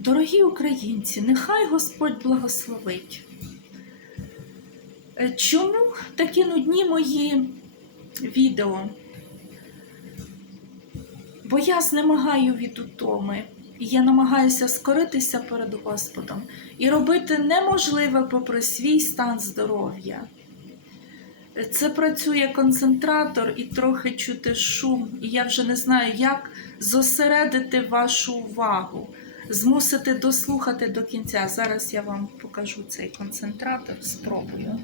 Дорогі українці, нехай Господь благословить. Е, Чому такі нудні мої відео? Бо я знемагаю від утоми, і я намагаюся скоритися перед Господом і робити неможливе попри свій стан здоров'я. Е, Це працює концентратор і трохи чути шум, і я вже не знаю, як зосередити вашу увагу, змусити дослухати до кінця. Зараз я вам покажу цей концентратор, спробую.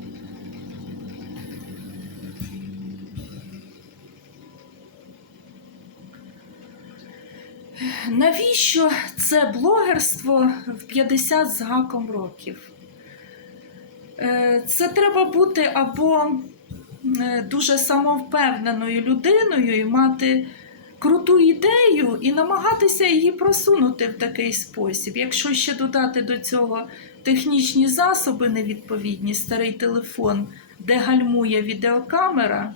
Навіщо це блогерство в 50 з гаком років? Е, Це треба бути або е, дуже самовпевненою людиною і мати круту ідею і намагатися її просунути в такий спосіб. Якщо ще додати до цього технічні засоби невідповідні, старий телефон, де гальмує відеокамера,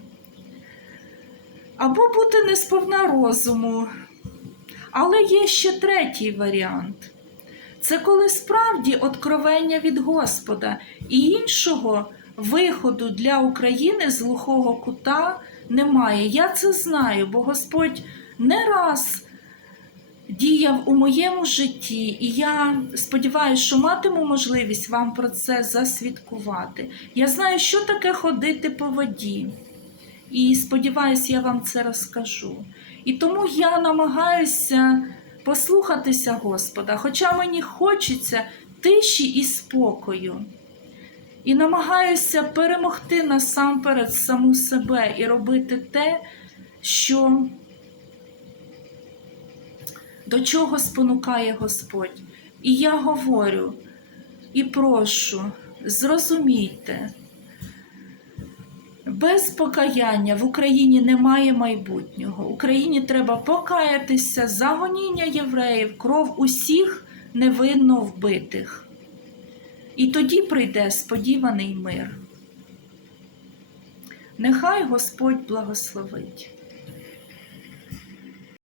або бути несповна розуму. Але є ще третій варіант. Це коли справді откровення від Господа і іншого виходу для України з глухого кута немає. Я це знаю, бо Господь не раз діяв у моєму житті, і я сподіваюся, що матиму можливість вам про це засвідкувати. Я знаю, що таке ходити по воді. І сподіваюся, я вам це розкажу. І тому я намагаюся послухатися Господа, хоча мені хочеться тиші і спокою. І намагаюся перемогти насамперед саму себе і робити те, що до чого спонукає Господь. І я говорю і прошу, зрозумійте, без покаяння в Україні немає майбутнього. Україні треба покаятися за гоніння євреїв, кров усіх невинно вбитих. І тоді прийде сподіваний мир. Нехай Господь благословить.